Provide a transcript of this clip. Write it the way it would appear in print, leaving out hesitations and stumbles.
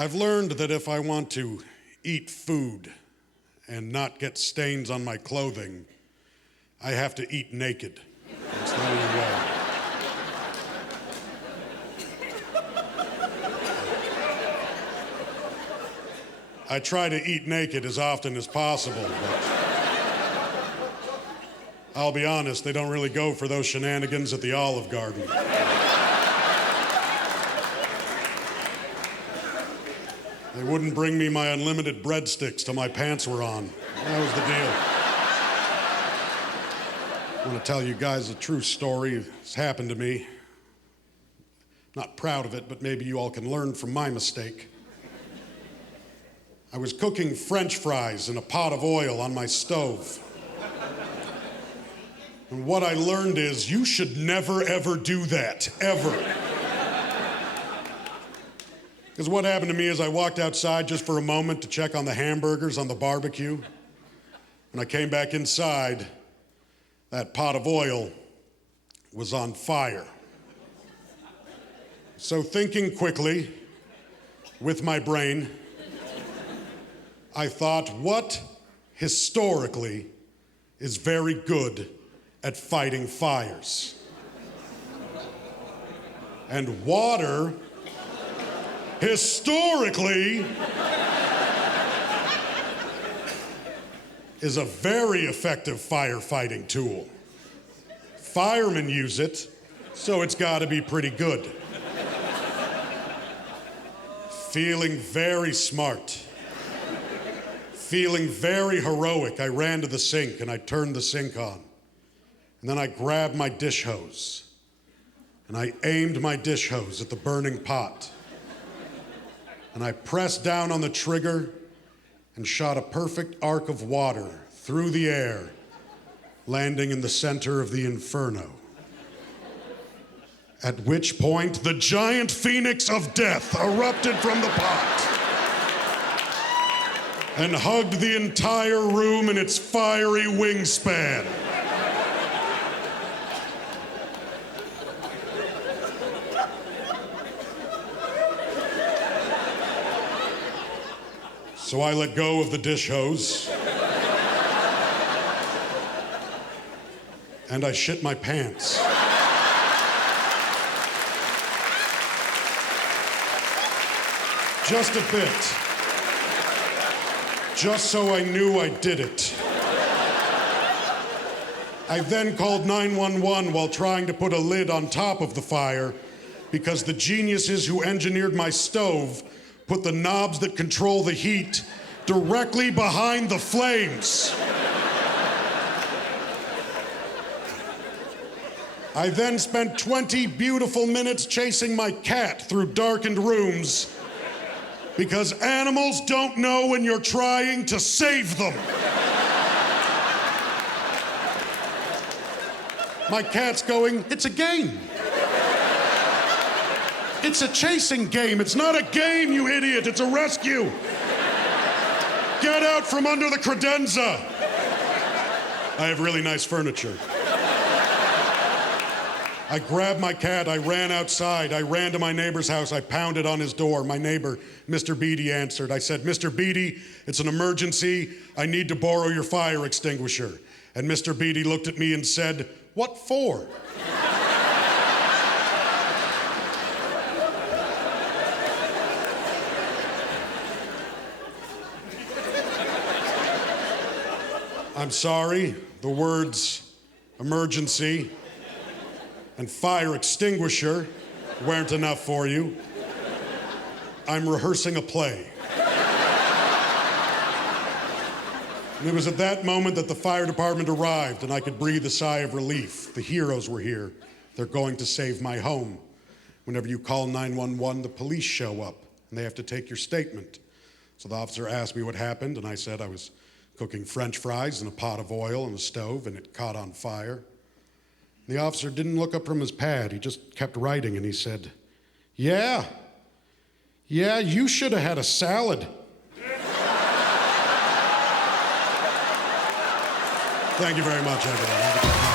I've learned that if I want to eat food and not get stains on my clothing, I have to eat naked. That's the only way. I try to eat naked as often as possible, but I'll be honest, they don't really go for those shenanigans at the Olive Garden. They wouldn't bring me my unlimited breadsticks till my pants were on. That was the deal. I want to tell you guys a true story. It's happened to me. Not proud of it, but maybe you all can learn from my mistake. I was cooking French fries in a pot of oil on my stove. And what I learned is you should never, ever do that, ever. Because what happened to me is I walked outside just for a moment to check on the hamburgers on the barbecue. When I came back inside, that pot of oil was on fire. So thinking quickly, with my brain, I thought, what historically is very good at fighting fires? And water, historically, is a very effective firefighting tool. Firemen use it, so it's got to be pretty good. Feeling very smart, feeling very heroic, I ran to the sink and I turned the sink on. And then I grabbed my dish hose and I aimed my dish hose at the burning pot. And I pressed down on the trigger and shot a perfect arc of water through the air, landing in the center of the inferno. At which point, the giant phoenix of death erupted from the pot and hugged the entire room in its fiery wingspan. So I let go of the dish hose and I shit my pants. Just a bit. Just so I knew I did it. I then called 911 while trying to put a lid on top of the fire because the geniuses who engineered my stove put the knobs that control the heat directly behind the flames. I then spent 20 beautiful minutes chasing my cat through darkened rooms because animals don't know when you're trying to save them. My cat's going, it's a game. It's a chasing game. It's not a game, you idiot. It's a rescue. Get out from under the credenza. I have really nice furniture. I grabbed my cat, I ran outside, I ran to my neighbor's house, I pounded on his door. My neighbor, Mr. Beatty, answered. I said, Mr. Beatty, it's an emergency. I need to borrow your fire extinguisher. And Mr. Beatty looked at me and said, what for? I'm sorry, the words emergency and fire extinguisher weren't enough for you. I'm rehearsing a play. And it was at that moment that the fire department arrived and I could breathe a sigh of relief. The heroes were here. They're going to save my home. Whenever you call 911, the police show up and they have to take your statement. So the officer asked me what happened and I said I was cooking French fries in a pot of oil on the stove and it caught on fire. The officer didn't look up from his pad. He just kept writing, and he said, yeah, you should have had a salad. Thank you very much, everyone.